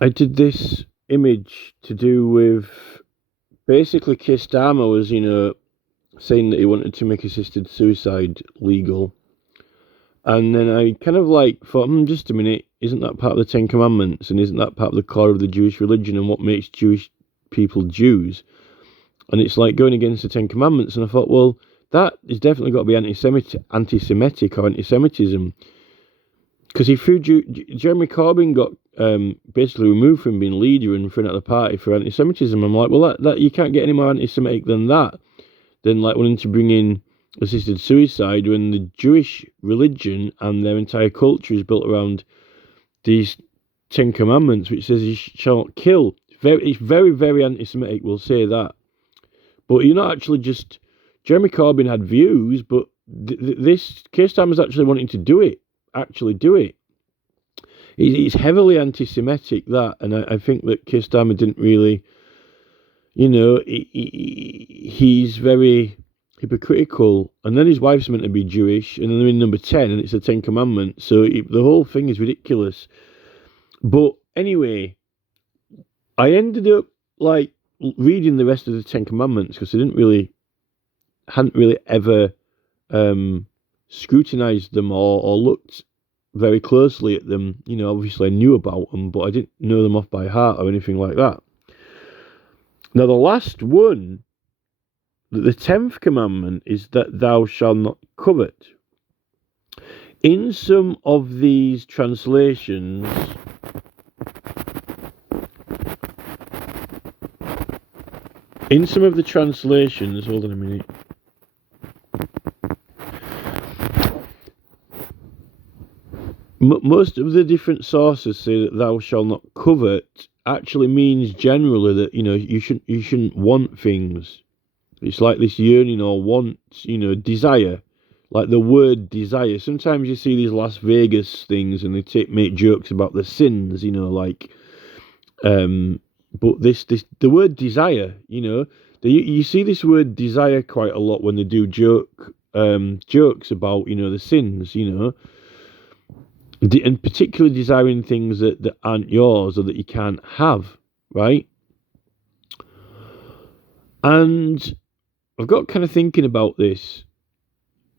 I did this image to do with basically Keir Starmer was, saying that he wanted to make assisted suicide legal. And then I kind of like thought, just a minute, isn't that part of the Ten Commandments? And isn't that part of the core of the Jewish religion and what makes Jewish people Jews? And it's like going against the Ten Commandments. And I thought, well, that is definitely got to be anti-Semitic or anti-Semitism. Because Jeremy Corbyn got basically removed from being leader in front of the party for anti-Semitism. I'm like, well, that you can't get any more anti-Semitic than that. Than like wanting to bring in assisted suicide when the Jewish religion and their entire culture is built around these Ten Commandments, which says you shall not kill. It's very, very anti-Semitic, we'll say that. But you're not actually just... Jeremy Corbyn had views, but this Keir Starmer's actually wanting to do it. It's heavily anti-Semitic, that, and I think that Keir Starmer didn't really... he's very hypocritical, and then his wife's meant to be Jewish, and then they're in number 10, and it's the Ten Commandments, so the whole thing is ridiculous. But anyway, I ended up like reading the rest of the Ten Commandments because I hadn't really ever scrutinized them or looked very closely at them. Obviously I knew about them, but I didn't know them off by heart or anything like that. Now, the last one, the 10th commandment, is that thou shalt not covet. In some of these translations, hold on a minute. Most of the different sources say that thou shalt not covet actually means generally that you shouldn't want things. It's like this yearning or want, desire, like the word desire. Sometimes you see these Las Vegas things and they make jokes about the sins, but the word desire, you see this word desire quite a lot when they do jokes about the sins, and particularly desiring things that aren't yours or that you can't have, right? And I've got kind of thinking about this.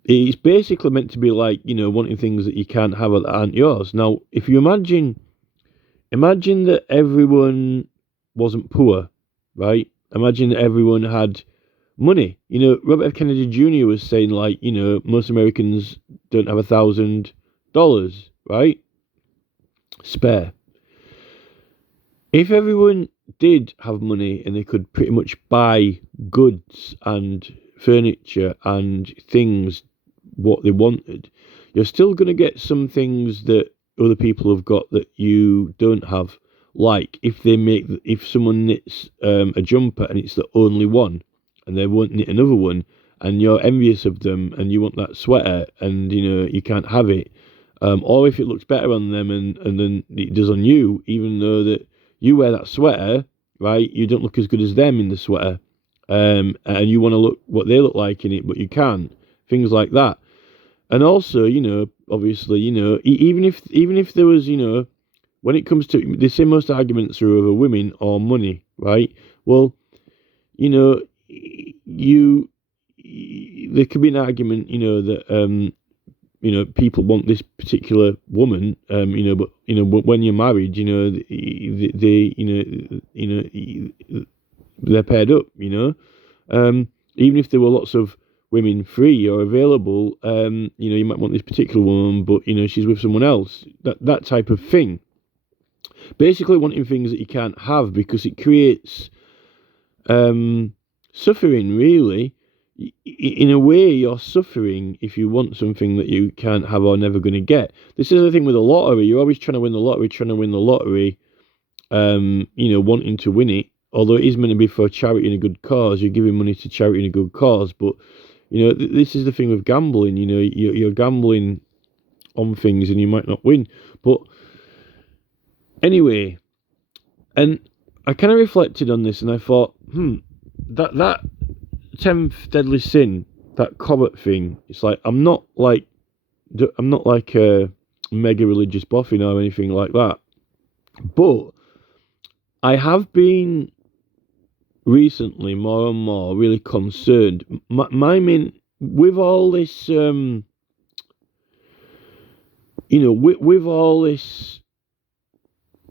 It's basically meant to be like, wanting things that you can't have or that aren't yours. Now, if you imagine that everyone wasn't poor, right? Imagine that everyone had money. Robert F. Kennedy Jr. was saying, like, most Americans don't have $1,000, right? Spare. If everyone did have money and they could pretty much buy goods and furniture and things what they wanted, you're still going to get some things that other people have got that you don't have. Like if someone knits a jumper and it's the only one and they won't knit another one and you're envious of them and you want that sweater and you can't have it. Or if it looks better on them and then it does on you, even though that you wear that sweater, right, you don't look as good as them in the sweater, and you want to look what they look like in it, but you can't. Things like that. And also, obviously, even if there was, when it comes to, they say most arguments are over women or money, right? Well, there could be an argument, that people want this particular woman, but when you're married, they're paired up, even if there were lots of women free or available, you might want this particular woman, but she's with someone else. That type of thing. Basically, wanting things that you can't have because it creates suffering, really. In a way, you're suffering if you want something that you can't have or never going to get. This is the thing with the lottery. You're always trying to win the lottery, wanting to win it. Although it is meant to be for charity and a good cause. You're giving money to charity and a good cause. But, this is the thing with gambling. You're gambling on things and you might not win. But anyway, and I kind of reflected on this and I thought, that 10th deadly sin, that Covet thing, it's like I'm not like a mega religious boffin or anything like that, But I have been recently more and more really concerned. My main with all this, with all this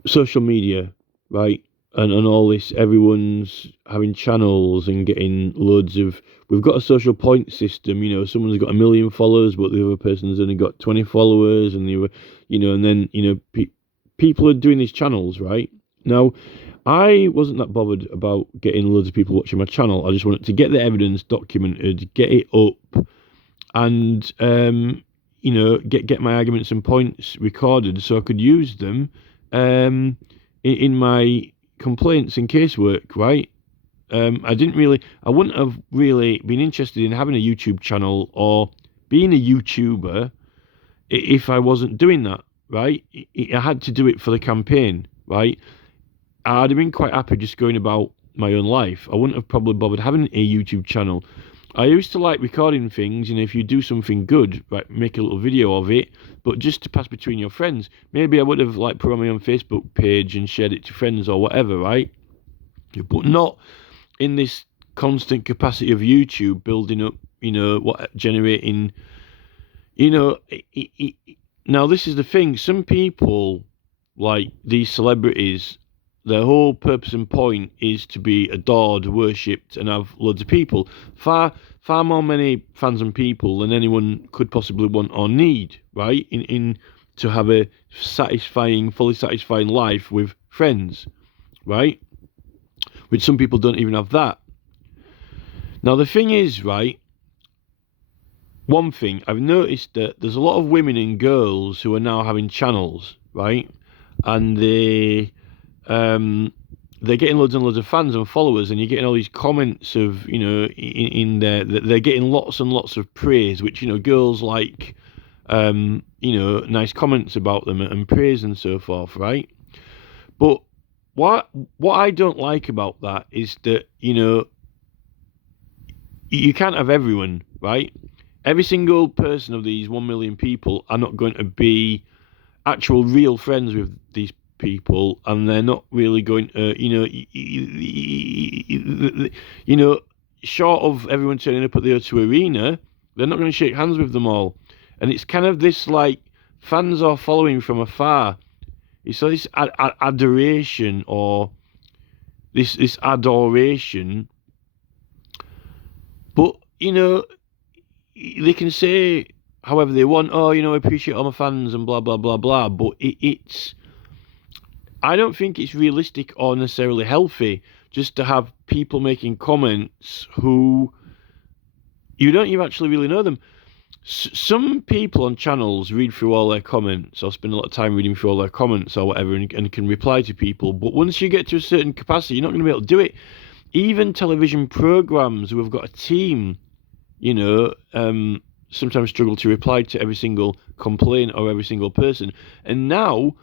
social media, right? And all this, everyone's having channels and getting loads of. We've got a social point system, someone's got 1 million followers, but the other person's only got 20 followers, and and then, people are doing these channels, right? Now, I wasn't that bothered about getting loads of people watching my channel. I just wanted to get the evidence documented, get it up, and, get my arguments and points recorded so I could use them in my complaints and casework, right? I wouldn't have really been interested in having a YouTube channel or being a YouTuber if I wasn't doing that, right? I had to do it for the campaign, right? I'd have been quite happy just going about my own life. I wouldn't have probably bothered having a YouTube channel. I used to like recording things, if you do something good, right, make a little video of it, but just to pass between your friends. Maybe I would have put on my own Facebook page and shared it to friends or whatever, right? But not in this constant capacity of YouTube building up, generating, now this is the thing. Some people, like these celebrities, their whole purpose and point is to be adored, worshipped, and have loads of people. Far more many fans and people than anyone could possibly want or need, right? In to have a fully satisfying life with friends, right? Which some people don't even have that. Now the thing is, right? One thing I've noticed that there's a lot of women and girls who are now having channels, right? And they're getting loads and loads of fans and followers, and you're getting all these comments of, in there, they're getting lots and lots of praise, which, girls like, nice comments about them and praise and so forth, right? But what I don't like about that is that, you can't have everyone, right? Every single person of these 1 million people are not going to be actual real friends with these people, and they're not really going to, short of everyone turning up at the O2 Arena, they're not going to shake hands with them all. And it's kind of this fans are following from afar. It's like this adoration or this adoration, but they can say however they want. Oh, I appreciate all my fans and blah blah blah blah. But it's I don't think it's realistic or necessarily healthy just to have people making comments who you don't even actually really know them. Some people on channels read through all their comments or spend a lot of time reading through all their comments or whatever and can reply to people. But once you get to a certain capacity, you're not going to be able to do it. Even television programs who have got a team, sometimes struggle to reply to every single complaint or every single person. And now,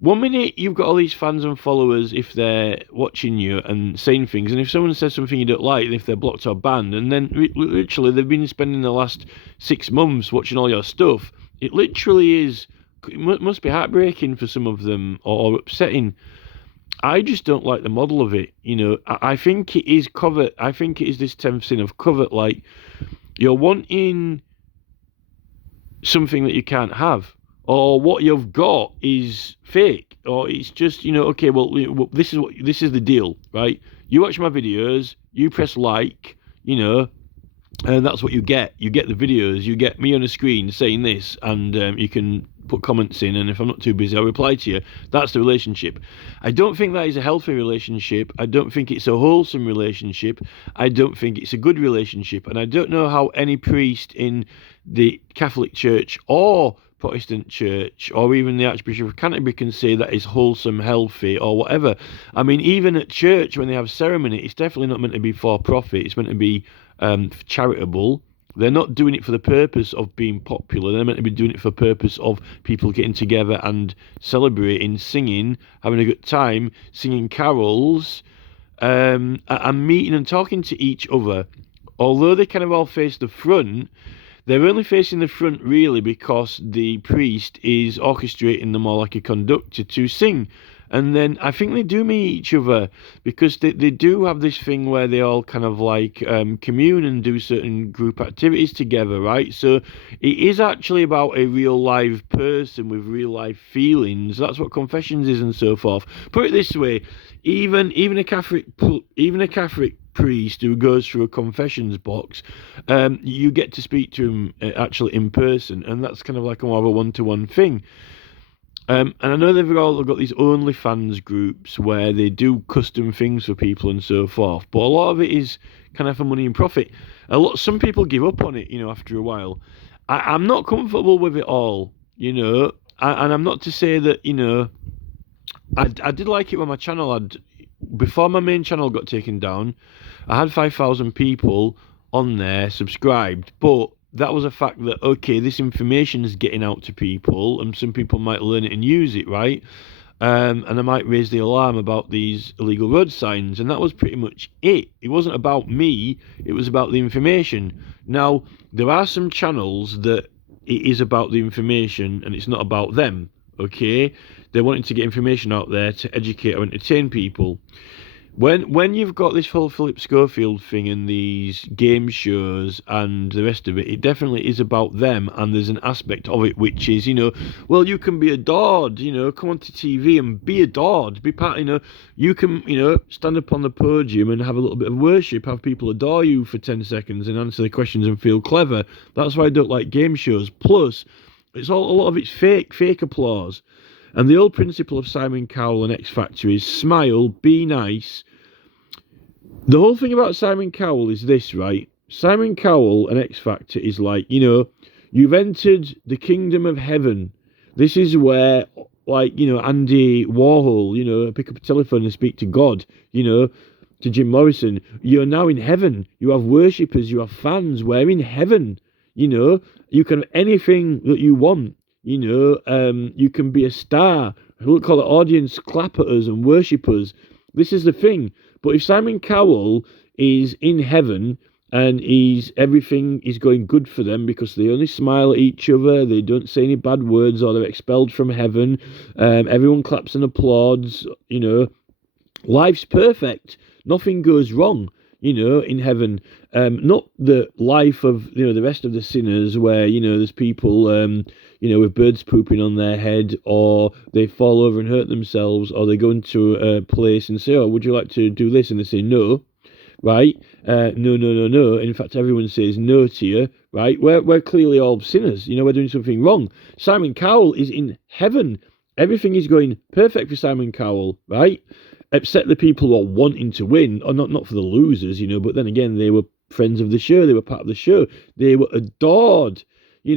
one minute you've got all these fans and followers if they're watching you and saying things, and if someone says something you don't like, if they're blocked or banned, and then literally they've been spending the last 6 months watching all your stuff, it literally is, it must be heartbreaking for some of them or upsetting. I just don't like the model of it. I think it is Covet. I think it is this 10th sin of Covet. Like, you're wanting something that you can't have, or what you've got is fake, or it's just, okay, well, this is the deal, right? You watch my videos, you press like, and that's what you get. You get the videos, you get me on a screen saying this, and you can put comments in, and if I'm not too busy, I'll reply to you. That's the relationship. I don't think that is a healthy relationship. I don't think it's a wholesome relationship. I don't think it's a good relationship, and I don't know how any priest in the Catholic Church or Protestant Church or even the Archbishop of Canterbury can say that is wholesome, healthy, or whatever. I mean, even at church when they have ceremony, it's definitely not meant to be for profit. It's meant to be charitable. They're not doing it for the purpose of being popular. They're meant to be doing it for the purpose of people getting together and celebrating, singing, having a good time, singing carols, and meeting and talking to each other. Although they kind of all face the front, they're only facing the front really because the priest is orchestrating them all like a conductor to sing. And then I think they do meet each other because they do have this thing where they all kind of like commune and do certain group activities together, right? So it is actually about a real live person with real life feelings. That's what confessions is and so forth. Put it this way, even a Catholic priest who goes through a confessions box, you get to speak to him actually in person, and that's kind of like more of a one-to-one thing. And I know they've all got these OnlyFans groups where they do custom things for people and so forth, but a lot of it is kind of for money and profit. Some people give up on it, after a while. I'm not comfortable with it all, and I'm not to say that, I did like it when my channel before my main channel got taken down, I had 5,000 people on there subscribed, but that was a fact that, okay, this information is getting out to people, and some people might learn it and use it, right? And I might raise the alarm about these illegal road signs, and that was pretty much it. It wasn't about me, it was about the information. Now, there are some channels that it is about the information, and it's not about them, okay? They're wanting to get information out there to educate or entertain people. When you've got this whole Philip Schofield thing and these game shows and the rest of it, it definitely is about them, and there's an aspect of it which is, well, you can be adored, come onto TV and be adored, be part, you can, stand up on the podium and have a little bit of worship, have people adore you for 10 seconds and answer the questions and feel clever. That's why I don't like game shows. Plus, a lot of it's fake applause. And the old principle of Simon Cowell and X Factor is smile, be nice. The whole thing about Simon Cowell is this, right? Simon Cowell and X Factor is like, you've entered the kingdom of heaven. This is where, like, Andy Warhol, pick up a telephone and speak to God, to Jim Morrison. You're now in heaven. You have worshippers, you have fans. We're in heaven. You can have anything that you want. You can be a star. We'll call the audience clap at us and worship us. This is the thing. But if Simon Cowell is in heaven and everything is going good for them because they only smile at each other, they don't say any bad words, or they're expelled from heaven, everyone claps and applauds, life's perfect. Nothing goes wrong, in heaven. Not the life of, the rest of the sinners where, there's people, with birds pooping on their head, or they fall over and hurt themselves, or they go into a place and say, oh, would you like to do this? And they say, no, right? No. In fact, everyone says no to you, right? We're clearly all sinners. We're doing something wrong. Simon Cowell is in heaven. Everything is going perfect for Simon Cowell, right? Except the people who are wanting to win, or not for the losers, but then again, they were friends of the show, they were part of the show, they were adored, they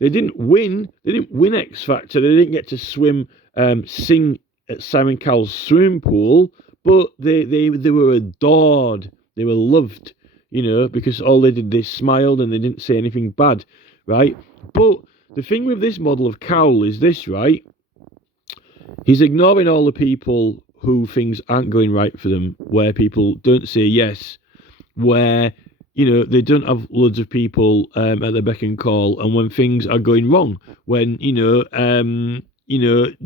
didn't win X Factor, they didn't get to sing at Simon Cowell's swimming pool, but they were adored, they were loved, because all they did, they smiled and they didn't say anything bad, right? But the thing with this model of Cowell is this, right? He's ignoring all the people who things aren't going right for them, where people don't say yes, where, they don't have loads of people at their beck and call, and when things are going wrong, when,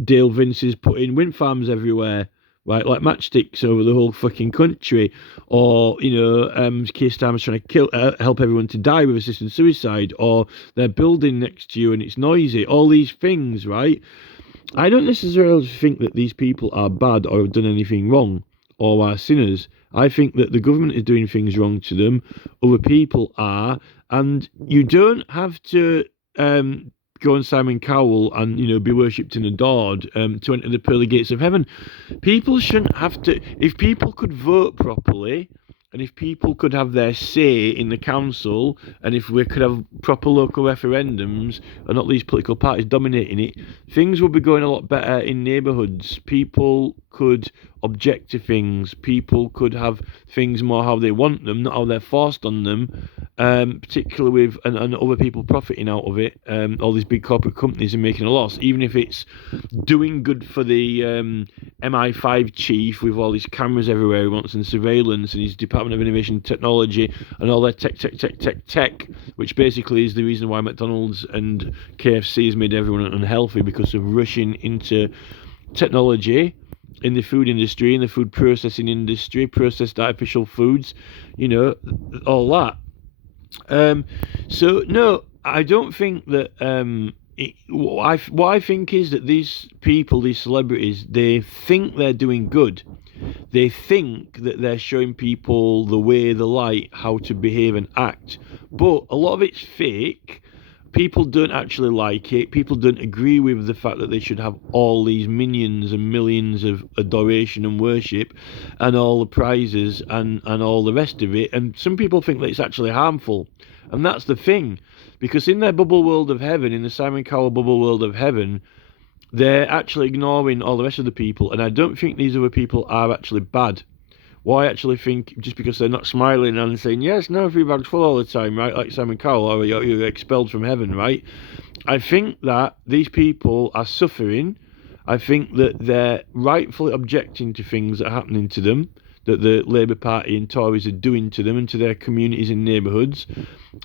Dale Vince is putting wind farms everywhere, right, like matchsticks over the whole fucking country, or, Keir Starmer's trying to help everyone to die with assisted suicide, or they're building next to you and it's noisy, all these things, right? I don't necessarily think that these people are bad or have done anything wrong or are sinners. I think that the government is doing things wrong to them, other people are, and you don't have to go on Simon Cowell and, be worshipped and adored to enter the pearly gates of heaven. People shouldn't have to. If people could vote properly, and if people could have their say in the council, and if we could have proper local referendums, and not these political parties dominating it, things would be going a lot better in neighbourhoods. People could object to things. People could have things more how they want them, not how they're forced on them. Particularly with and other people profiting out of it. All these big corporate companies are making a loss, even if it's doing good for the MI5 chief with all these cameras everywhere he wants and surveillance and his Department of Innovation and Technology and all their tech, which basically is the reason why McDonald's and KFC has made everyone unhealthy, because of rushing into technology in the food industry, in the food processing industry, processed artificial foods, all that. So no, I don't think that. What I think is that these people, these celebrities, they think they're doing good. They think that they're showing people the way, the light, how to behave and act. But a lot of it's fake. People don't actually like it. People don't agree with the fact that they should have all these millions and millions of adoration and worship and all the prizes and all the rest of it. And some people think that it's actually harmful. And that's the thing. Because in their bubble world of heaven, in the Simon Cowell bubble world of heaven, they're actually ignoring all the rest of the people. And I don't think these other people are actually bad. Well, I actually think just because they're not smiling and saying, yes, no, free bags full all the time, right, like Simon Cowell, or you're expelled from heaven, right? I think that these people are suffering. I think that they're rightfully objecting to things that are happening to them, that the Labour Party and Tories are doing to them and to their communities and neighbourhoods.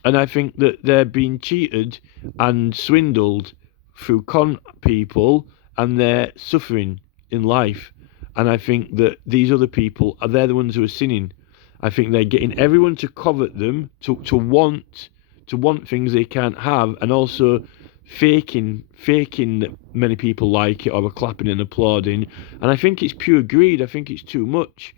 And I think that they're being cheated and swindled through con people, and they're suffering in life. And I think that these other people they're the ones who are sinning. I think they're getting everyone to covet them, to want things they can't have, and also faking that many people like it or are clapping and applauding. And I think it's pure greed. I think it's too much,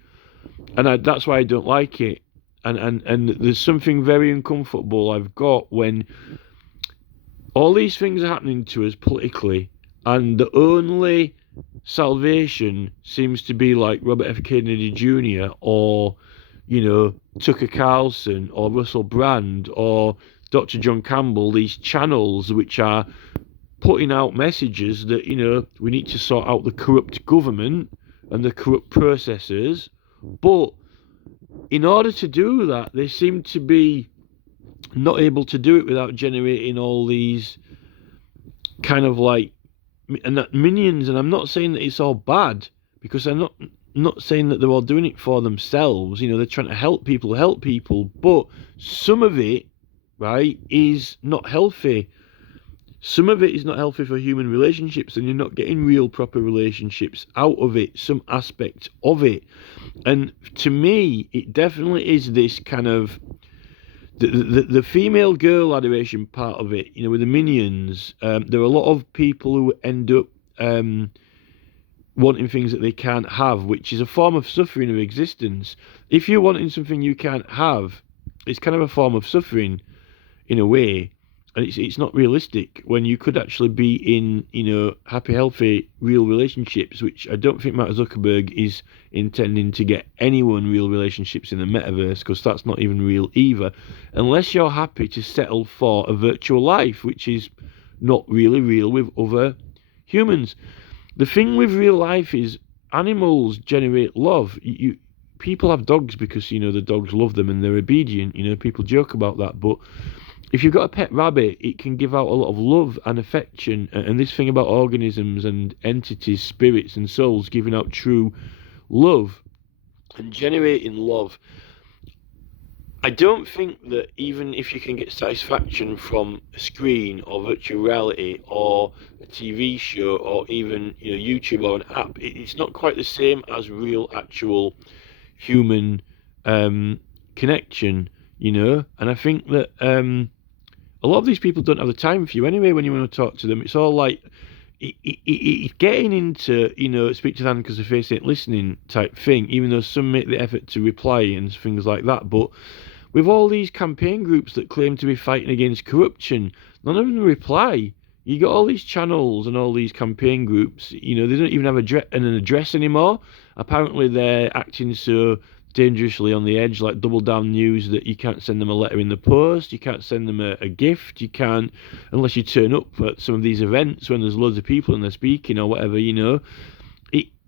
and that's why I don't like it. And there's something very uncomfortable I've got when all these things are happening to us politically, and the only salvation seems to be like Robert F. Kennedy Jr. or, Tucker Carlson or Russell Brand or Dr. John Campbell, these channels which are putting out messages that, we need to sort out the corrupt government and the corrupt processes. But in order to do that, they seem to be not able to do it without generating all these kind of like minions. And I'm not saying that it's all bad, because I'm not saying that they're all doing it for themselves. They're trying to help people, but some of it, right, is not healthy. Some of it is not healthy for human relationships, and you're not getting real proper relationships out of it, some aspect of it. And to me, it definitely is this kind of the female girl adoration part of it, with the minions. There are a lot of people who end up wanting things that they can't have, which is a form of suffering of existence. If you're wanting something you can't have, it's kind of a form of suffering in a way, and it's not realistic when you could actually be in happy, healthy, real relationships, which I don't think Mark Zuckerberg is intending to get anyone real relationships in the metaverse, because that's not even real either, unless you're happy to settle for a virtual life, which is not really real with other humans. The thing with real life is animals generate love. People have dogs because the dogs love them and they're obedient. People joke about that, but if you've got a pet rabbit, it can give out a lot of love and affection. And this thing about organisms and entities, spirits and souls giving out true love and generating love. I don't think that even if you can get satisfaction from a screen or virtual reality or a TV show or even YouTube or an app, it's not quite the same as real, actual human connection, And I think that a lot of these people don't have the time for you anyway when you want to talk to them. It's all like getting into, speak to them because their face ain't listening type thing, even though some make the effort to reply and things like that. But with all these campaign groups that claim to be fighting against corruption, none of them reply. You got all these channels and all these campaign groups, they don't even have an address anymore. Apparently they're acting so dangerously on the edge, like Double Down News, that you can't send them a letter in the post, you can't send them a gift, you can't, unless you turn up at some of these events when there's loads of people and they're speaking or whatever,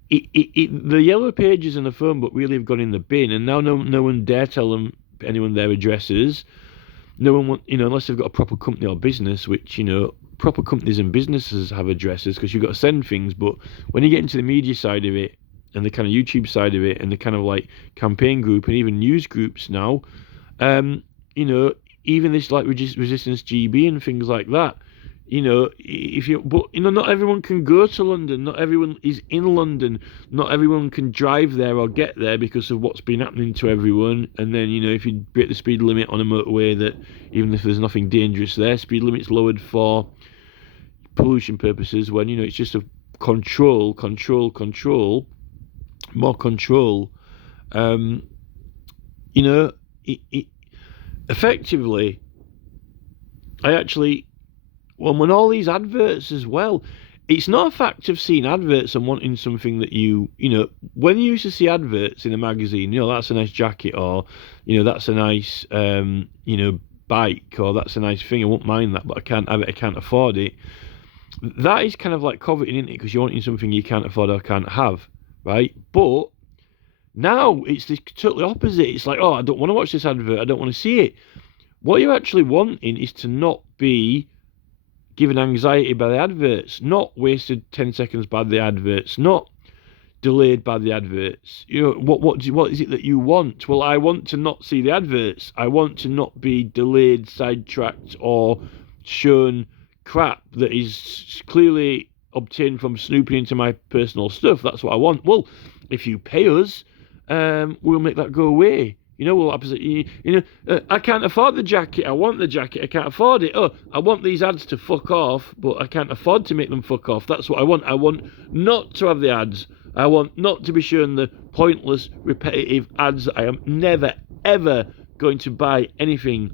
the yellow pages in the phone book really have gone in the bin, and now no one dare tell anyone their addresses. No one want, unless they've got a proper company or business, which, proper companies and businesses have addresses because you've got to send things. But when you get into the media side of it and the kind of YouTube side of it and the kind of like campaign group and even news groups now, even this like Resistance GB and things like that, not everyone can go to London. Not everyone is in London. Not everyone can drive there or get there because of what's been happening to everyone. And then, if you break the speed limit on a motorway, that even if there's nothing dangerous there, speed limit's lowered for pollution purposes when, it's just a control, more control. Effectively, when all these adverts as well, it's not a fact of seeing adverts and wanting something that when you used to see adverts in a magazine, that's a nice jacket, or, that's a nice, bike, or that's a nice thing, I won't mind that, but I can't have it, I can't afford it. That is kind of like coveting, isn't it? Because you're wanting something you can't afford or can't have, right? But now it's the totally opposite. It's like, oh, I don't want to watch this advert, I don't want to see it. What you're actually wanting is to not be given anxiety by the adverts, not wasted 10 seconds by the adverts, not delayed by the adverts. What is it that you want? Well, I want to not see the adverts. I want to not be delayed, sidetracked, or shown crap that is clearly obtained from snooping into my personal stuff. That's what I want. Well, if you pay us, we'll make that go away. Well, I can't afford the jacket. I want the jacket. I can't afford it. Oh, I want these ads to fuck off, but I can't afford to make them fuck off. That's what I want. I want not to have the ads. I want not to be shown the pointless, repetitive ads. I am never, ever going to buy anything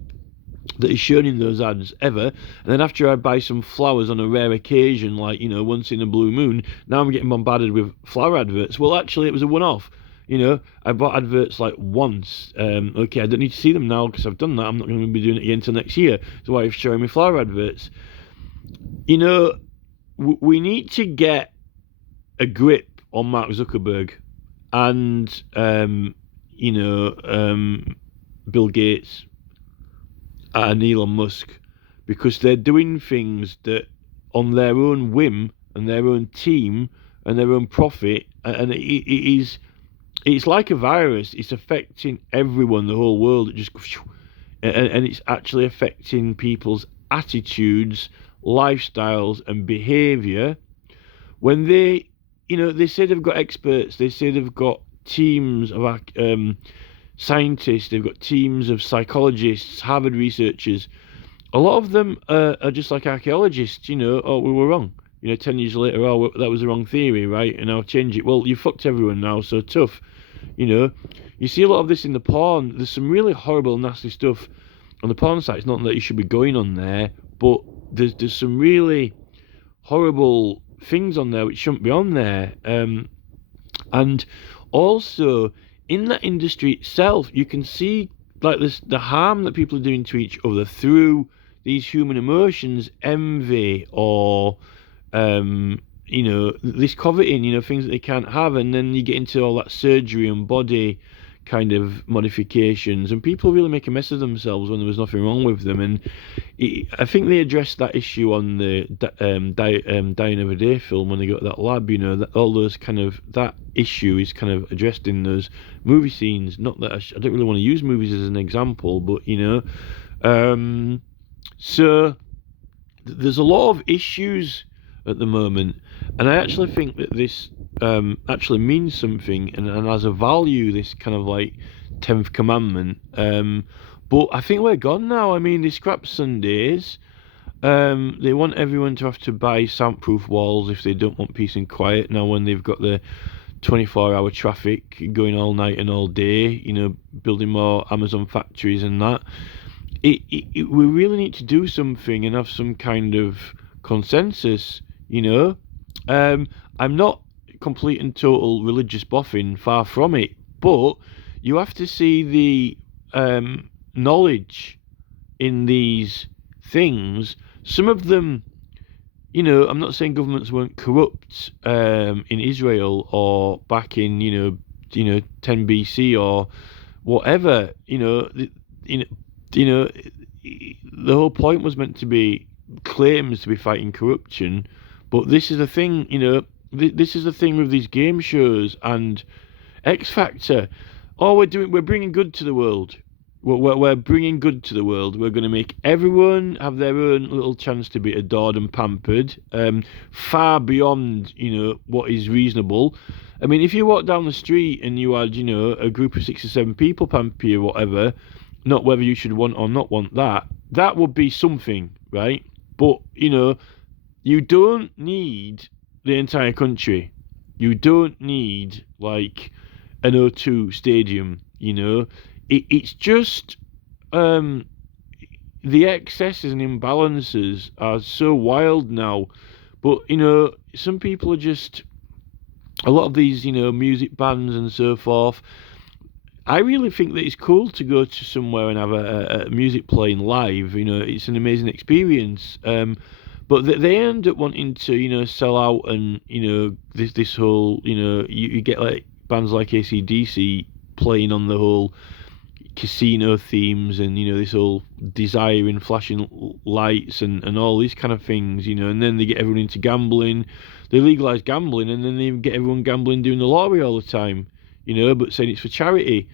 that is shown in those ads, ever. And then after I buy some flowers on a rare occasion, like, once in a blue moon, now I'm getting bombarded with flower adverts. Well, actually, it was a one-off. I bought adverts like once. Okay, I don't need to see them now because I've done that. I'm not going to be doing it again until next year. So why are you showing me flower adverts? We need to get a grip on Mark Zuckerberg and, Bill Gates and Elon Musk, because they're doing things that on their own whim and their own team and their own profit, and it's like a virus. It's affecting everyone, the whole world. It just, and it's actually affecting people's attitudes, lifestyles, and behaviour. When they say they've got experts, they say they've got teams of scientists, they've got teams of psychologists, Harvard researchers. A lot of them are just like archaeologists. Oh, we were wrong. 10 years later, oh, that was the wrong theory, right? And I'll change it. Well, you fucked everyone now, so tough. You see a lot of this in the porn. There's some really horrible, nasty stuff on the porn sites. Not that you should be going on there, but there's some really horrible things on there which shouldn't be on there. And also, in that industry itself, you can see like the harm that people are doing to each other through these human emotions, envy, or this coveting, things that they can't have. And then you get into all that surgery and body kind of modifications, and people really make a mess of themselves when there was nothing wrong with them. And I think they addressed that issue on the Dying of a Day film when they got that lab. That all those kind of, that issue is kind of addressed in those movie scenes. Not that I don't really want to use movies as an example, but so there's a lot of issues at the moment, and I actually think that this actually means something and has a value, this kind of like 10th commandment. But I think we're gone now. I mean, they scrap Sundays. They want everyone to have to buy soundproof walls if they don't want peace and quiet now, when they've got the 24-hour traffic going all night and all day, building more Amazon factories and that. We really need to do something and have some kind of consensus. I'm not complete and total religious boffin, far from it, but you have to see the knowledge in these things. Some of them I'm not saying governments weren't corrupt in Israel or back in 10 BC or whatever. You know, you know, the whole point was meant to be claims to be fighting corruption, but this is the thing. This is the thing with these game shows and X Factor. Oh, we're bringing good to the world. We're bringing good to the world. We're going to make everyone have their own little chance to be adored and pampered, far beyond, what is reasonable. I mean, if you walk down the street and you had, a group of 6 or 7 people pamper you or whatever, not whether you should want or not want that, that would be something, right? But, you don't need the entire country. You don't need, like, an O2 stadium, it's just the excesses and imbalances are so wild now. But some people are just a lot of these music bands and so forth. I really think that it's cool to go to somewhere and have a music playing live. It's an amazing experience. But they end up wanting to sell out, and this whole you get like bands like AC/DC playing on the whole casino themes, and this whole desire in flashing lights and all these kind of things, and then they get everyone into gambling. They legalise gambling, and then they get everyone gambling doing the lottery all the time, but saying it's for charity.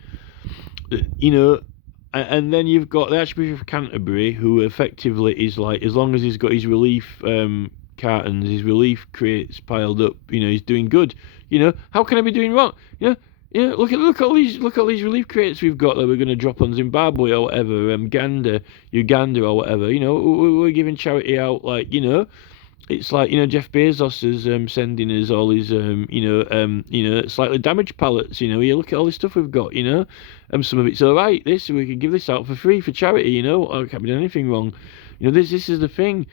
And then you've got the Archbishop of Canterbury, who effectively is like, as long as he's got his relief cartons, his relief crates piled up, he's doing good. How can I be doing wrong? Look at all these relief crates we've got that we're going to drop on Zimbabwe or whatever, Uganda or whatever. We're giving charity out, like, it's like, Jeff Bezos is sending us all his slightly damaged pallets. You look at all this stuff we've got. Some of it's all right. We can give this out for free for charity. I can't be doing anything wrong. This is the thing.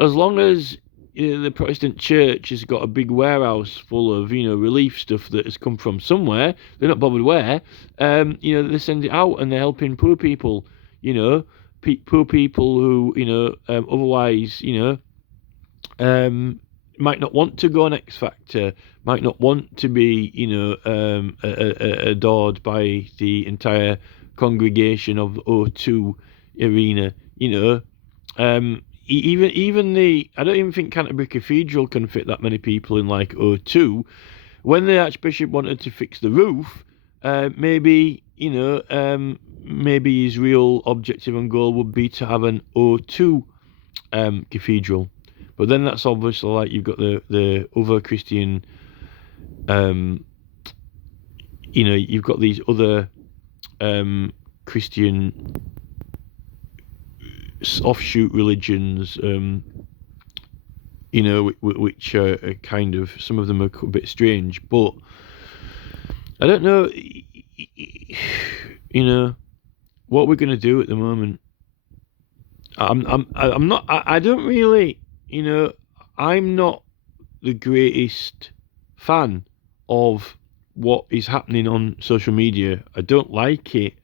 As long as the Protestant Church has got a big warehouse full of relief stuff that has come from somewhere, they're not bothered where. They send it out and they're helping poor people. Poor people who otherwise might not want to go on X Factor, might not want to be adored by the entire congregation of O2 Arena. Even I don't even think Canterbury Cathedral can fit that many people in like O2. When the Archbishop wanted to fix the roof, maybe his real objective and goal would be to have an O2 cathedral. But then that's obviously like you've got the other Christian, you've got these other Christian offshoot religions, which are kind of, some of them are a bit strange. But I don't know, what we're going to do at the moment. I'm not. I don't really. I'm not the greatest fan of what is happening on social media. I don't like it.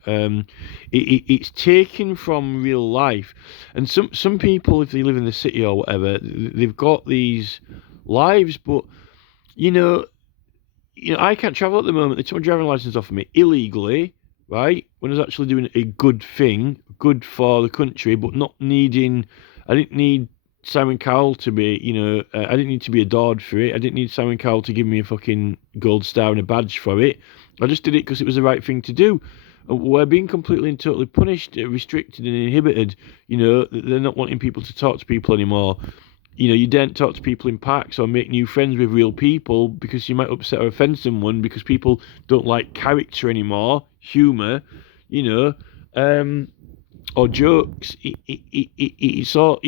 It's taken from real life, and some people, if they live in the city or whatever, they've got these lives. But I can't travel at the moment. They took my driving license off of me illegally, right? When I was actually doing a good thing, good for the country, but not needing. I didn't need Simon Cowell to be, I didn't need to be adored for it. I didn't need Simon Cowell to give me a fucking gold star and a badge for it. I just did it because it was the right thing to do. We're being completely and totally punished, restricted and inhibited. They're not wanting people to talk to people anymore. You daren't talk to people in parks or make new friends with real people because you might upset or offend someone, because people don't like character anymore, humour, or jokes. It's all,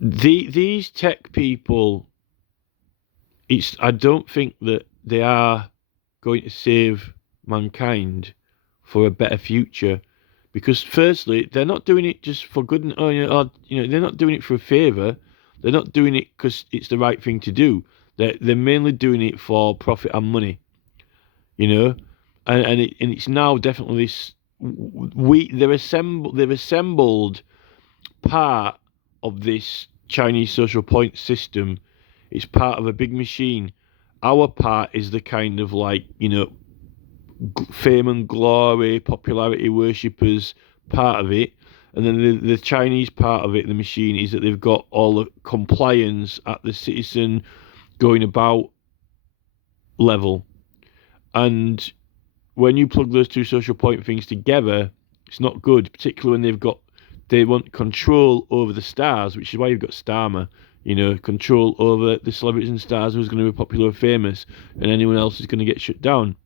these tech people, I don't think that they are going to save mankind for a better future, because firstly, they're not doing it just for good, they're not doing it for a favour. They're not doing it because it's the right thing to do. They're mainly doing it for profit and money, and it's now definitely this they've assembled part of this Chinese social point system. It's part of a big machine. Our part is the kind of like, fame and glory, popularity worshippers part of it. And then the Chinese part of it, the machine, is that they've got all the compliance at the citizen going about level. And when you plug those two social point things together, it's not good, particularly when they want control over the stars, which is why you've got Starmer, control over the celebrities and stars, who's going to be popular or famous, and anyone else is going to get shut down.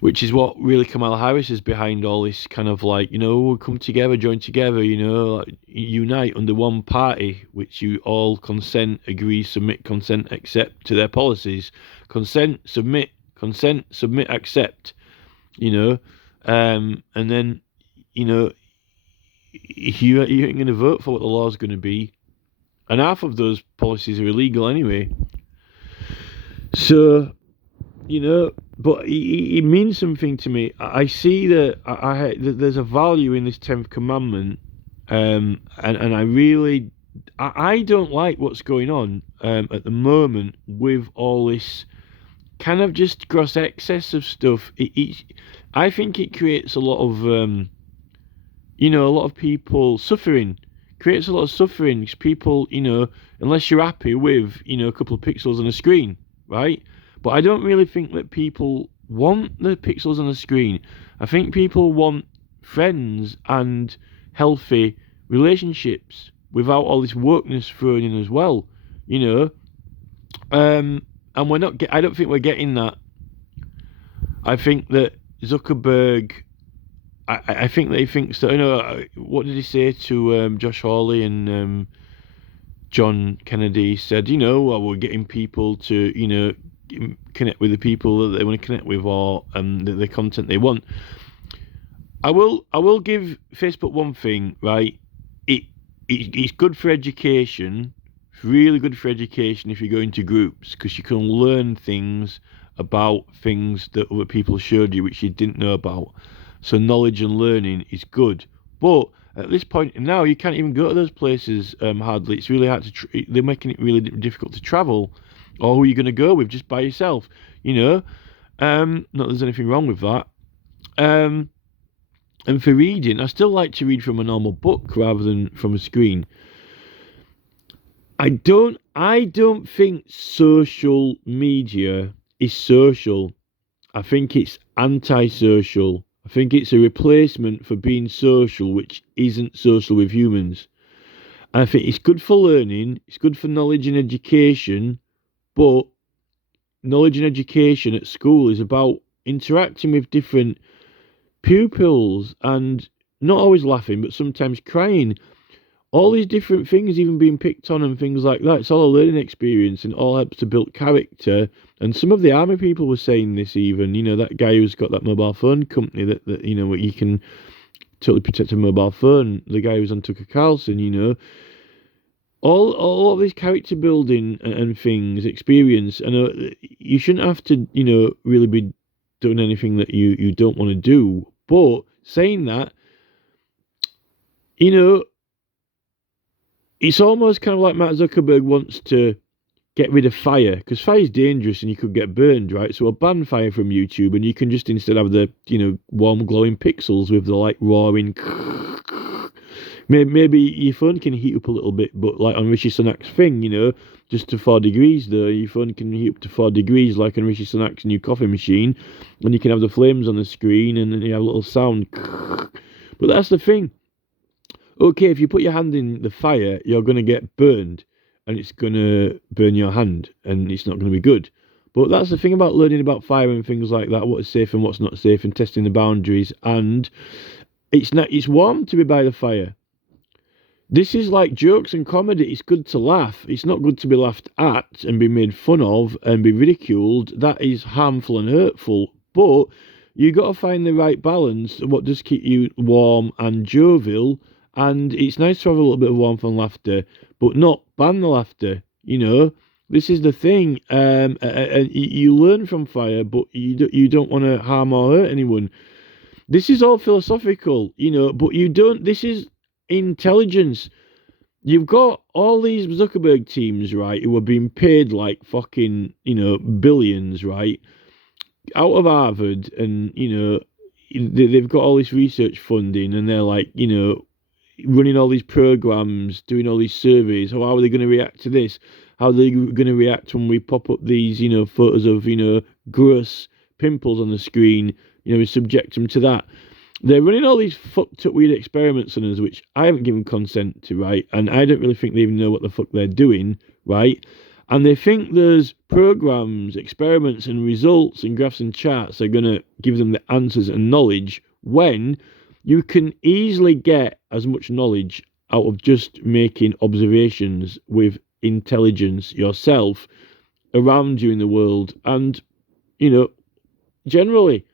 Which is what really Kamala Harris is behind all this kind of like, come together, join together, like, unite under one party, which you all consent, agree, submit, consent, accept to their policies. Consent, submit, accept, and then, you ain't going to vote for what the law's going to be. And half of those policies are illegal anyway. So, but it means something to me. I see that there's a value in this 10th commandment, and I don't like what's going on at the moment with all this kind of just gross excess of stuff. I think it creates a lot of, a lot of people suffering. Creates a lot of suffering because people, unless you're happy with, a couple of pixels on a screen, right? But I don't really think that people want the pixels on the screen. I think people want friends and healthy relationships without all this wokeness thrown in as well, And I don't think we're getting that. I think that Zuckerberg, I think that he thinks that, what did he say to Josh Hawley and John Kennedy? He said, we're getting people to, connect with the people that they want to connect with, or the content they want. I will give Facebook one thing, right? It's good for education. It's really good for education if you go into groups, because you can learn things about things that other people showed you which you didn't know about. So knowledge and learning is good. But at this point now, you can't even go to those places hardly. It's really hard to. They're making it really difficult to travel. Or who are you going to go with just by yourself? Not that there's anything wrong with that. And for reading, I still like to read from a normal book rather than from a screen. I don't think social media is social. I think it's antisocial. I think it's a replacement for being social, which isn't social with humans. And I think it's good for learning. It's good for knowledge and education. But knowledge and education at school is about interacting with different pupils and not always laughing, but sometimes crying. All these different things, even being picked on and things like that, it's all a learning experience and all helps to build character. And some of the army people were saying this even, that guy who's got that mobile phone company that where you can totally protect a mobile phone, the guy who's on Tucker Carlson, all of this character building and things, experience, and you shouldn't have to, really be doing anything that you don't want to do. But saying that, it's almost kind of like Mark Zuckerberg wants to get rid of fire, because fire is dangerous and you could get burned, right? So I'll ban fire from YouTube, and you can just instead have the, warm glowing pixels with the like roaring. Maybe your phone can heat up a little bit, but like on Rishi Sunak's thing, just to 4 degrees though. Your phone can heat up to 4 degrees like on Rishi Sunak's new coffee machine, and you can have the flames on the screen and then you have a little sound. But that's the thing. Okay, if you put your hand in the fire, you're going to get burned, and it's going to burn your hand, and it's not going to be good. But that's the thing about learning about fire and things like that, what is safe and what's not safe, and testing the boundaries. And it's warm to be by the fire. This is like jokes and comedy. It's good to laugh. It's not good to be laughed at and be made fun of and be ridiculed. That is harmful and hurtful. But you got to find the right balance of what does keep you warm and jovial. And it's nice to have a little bit of warmth and laughter, but not ban the laughter. This is the thing. And you learn from fire, but you don't want to harm or hurt anyone. This is all philosophical, but you don't. This is intelligence. You've got all these Zuckerberg teams, right, who are being paid like fucking, billions, right, out of Harvard, and they've got all this research funding, and they're like, running all these programs, doing all these surveys. How are they going to react to this? How are they going to react when we pop up these, photos of, gross pimples on the screen? We subject them to that. They're running all these fucked up weird experiments on us, which I haven't given consent to, right? And I don't really think they even know what the fuck they're doing, right? And they think there's programs, experiments, and results and graphs and charts are going to give them the answers and knowledge, when you can easily get as much knowledge out of just making observations with intelligence yourself around you in the world. And, generally,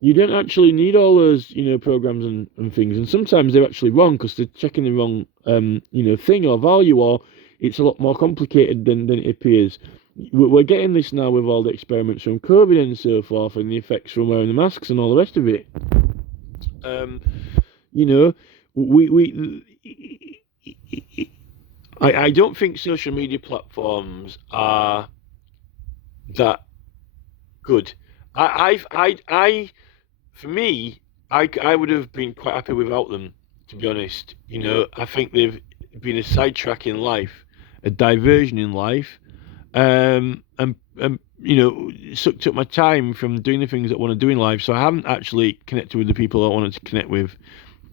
you don't actually need all those, programs and things. And sometimes they're actually wrong because they're checking the wrong, thing or value, or it's a lot more complicated than it appears. We're getting this now with all the experiments from Covet and so forth, and the effects from wearing the masks and all the rest of it. I don't think social media platforms are that good. For me, I would have been quite happy without them, to be honest. I think they've been a sidetrack in life, a diversion in life, and sucked up my time from doing the things that I want to do in life. So I haven't actually connected with the people I wanted to connect with.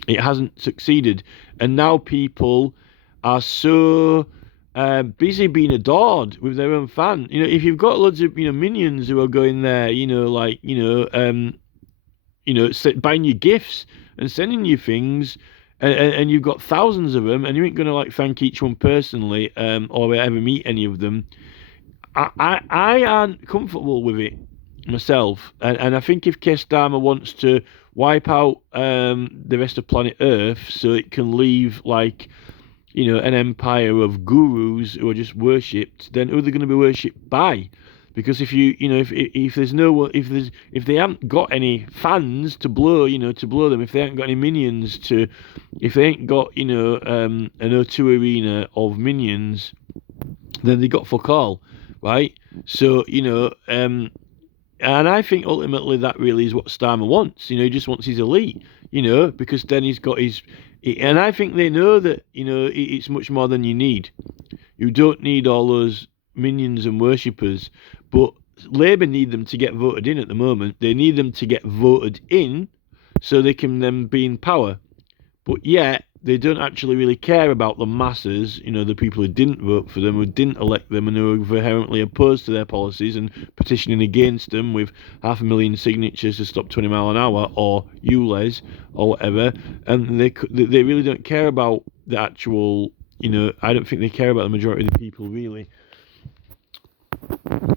It hasn't succeeded, and now people are so busy being adored with their own fan. If you've got loads of minions who are going there, buying you gifts and sending you things, and you've got thousands of them, and you ain't gonna like thank each one personally, or ever meet any of them. I aren't comfortable with it myself, and I think if Kestama wants to wipe out the rest of planet Earth so it can leave like an empire of gurus who are just worshipped, then who are they going to be worshipped by? Because if if they haven't got any fans to blow them, if they haven't got any minions if they ain't got an O2 arena of minions, then they got fuck all, right? So and I think ultimately that really is what Starmer wants. He just wants his elite, because then he's got his. And I think they know that it's much more than you need. You don't need all those minions and worshippers, but Labour need them to get voted in at the moment. They need them to get voted in so they can then be in power. But yet they don't actually really care about the masses, the people who didn't vote for them, who didn't elect them, and who are vehemently opposed to their policies and petitioning against them with 500,000 signatures to stop 20 mile an hour or ULEZ or whatever. And they really don't care about the actual, I don't think they care about the majority of the people, really.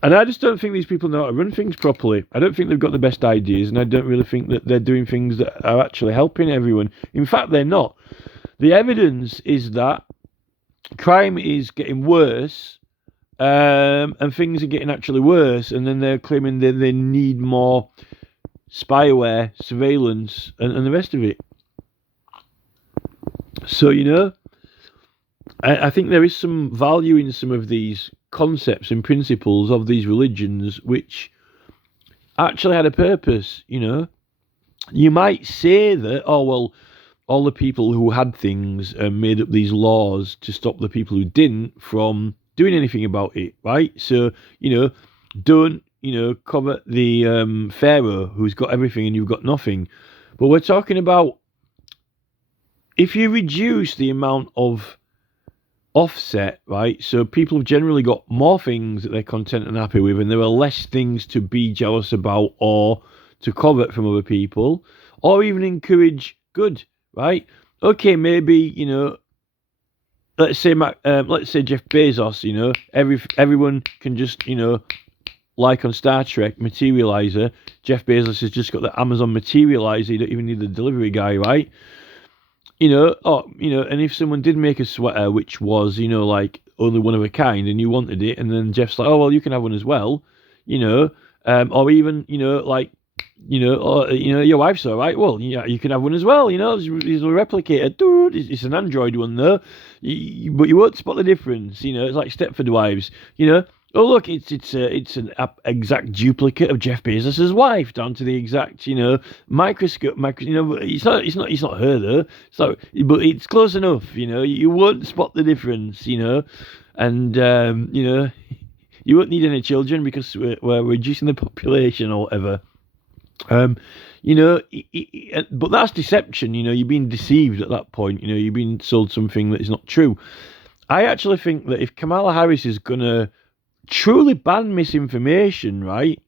And I just don't think these people know how to run things properly. I don't think they've got the best ideas, and I don't really think that they're doing things that are actually helping everyone. In fact, they're not. The evidence is that crime is getting worse, and things are getting actually worse, and then they're claiming that they need more spyware, surveillance, and the rest of it. So, I think there is some value in some of these concepts and principles of these religions which actually had a purpose. You might say that, oh, well, all the people who had things made up these laws to stop the people who didn't from doing anything about it, right? So, don't, covet the pharaoh who's got everything and you've got nothing. But we're talking about if you reduce the amount of offset, right? So people have generally got more things that they're content and happy with, and there are less things to be jealous about or to covet from other people, or even encourage good, right? Okay, maybe let's say Jeff Bezos, everyone can just like on Star Trek Materializer, Jeff Bezos has just got the Amazon Materializer. You don't even need the delivery guy, right? And if someone did make a sweater which was, like only one of a kind, and you wanted it, and then Jeff's like, oh well, you can have one as well, or even, like or your wife's all right. Well, you can have one as well. It's a replicator, dude. It's an Android one though, but you won't spot the difference. It's like Stepford Wives. Oh look, it's an exact duplicate of Jeff Bezos's wife, down to the exact microscope. It's not her though. But it's close enough. You won't spot the difference. And you won't need any children because we're reducing the population or whatever. But that's deception. You're being deceived at that point. You're being sold something that is not true. I actually think that if Kamala Harris is gonna truly ban misinformation, right?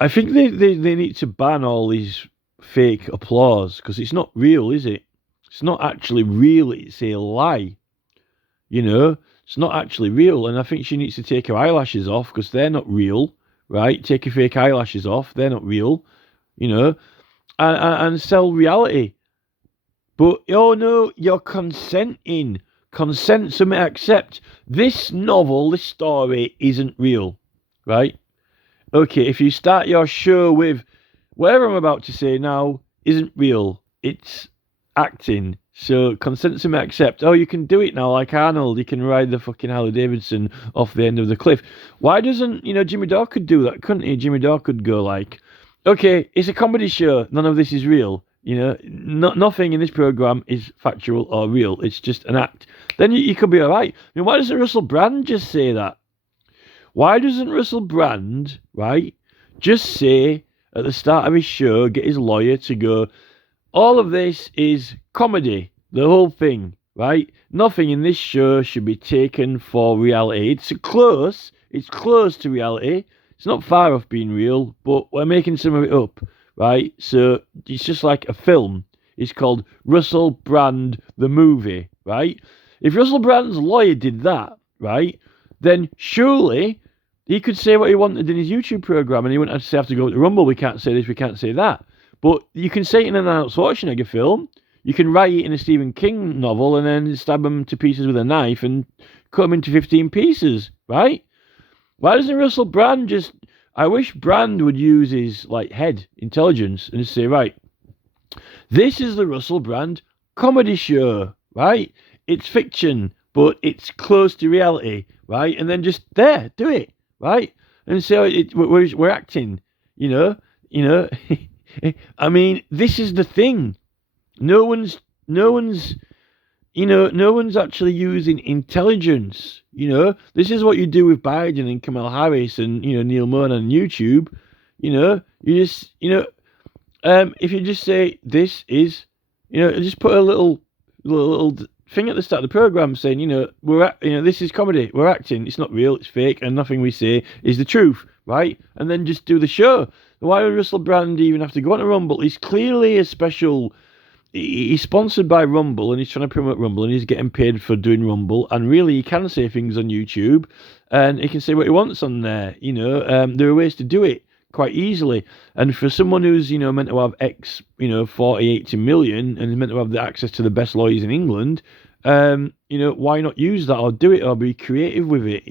I think they need to ban all these fake applause because it's not real, is it? It's not actually real. It's a lie. It's not actually real, and I think she needs to take her eyelashes off because they're not real, right? Take her fake eyelashes off; they're not real, and sell reality. But oh no, you're consenting. Consent, submit, accept. This novel, this story isn't real, right? Okay, if you start your show with whatever I'm about to say now isn't real, it's acting. So consent, submit, accept. Oh, you can do it now, like Arnold. You can ride the fucking Harley Davidson off the end of the cliff. Why doesn't Jimmy Dore could do that, couldn't he? Jimmy Dore could go like, okay, it's a comedy show. None of this is real. Nothing in this program is factual or real. It's just an act. Then you could be all right. Why doesn't Russell Brand just say that? Why doesn't Russell Brand, right, just say at the start of his show, get his lawyer to go, all of this is comedy, the whole thing, right? Nothing in this show should be taken for reality. It's close to reality. It's not far off being real, but we're making some of it up, right? So it's just like a film. It's called Russell Brand the Movie, right? If Russell Brand's lawyer did that, right, then surely he could say what he wanted in his YouTube program and he wouldn't have to go to Rumble. We can't say this, we can't say that. But you can say it in an Arnold Schwarzenegger film. You can write it in a Stephen King novel and then stab them to pieces with a knife and cut them into 15 pieces, right? Why doesn't Russell Brand just... I wish Brand would use his head intelligence and just say, right, this is the Russell Brand comedy show, right? It's fiction, but it's close to reality, right? And then just do it, right? And so we're acting, I mean, this is the thing. No one's actually using intelligence. This is what you do with Biden and Kamala Harris and Neil Moore on YouTube. You just if you just say this is, just put a little thing at the start of the program saying, this is comedy, we're acting, it's not real, it's fake, and nothing we say is the truth, right? And then just do the show. Why would Russell Brand even have to go on to Rumble? He's clearly a special. He's sponsored by Rumble and he's trying to promote Rumble and he's getting paid for doing Rumble. And really, he can say things on YouTube and he can say what he wants on there. There are ways to do it quite easily. And for someone who's, meant to have 40, 80 million and is meant to have the access to the best lawyers in England, why not use that or do it or be creative with it,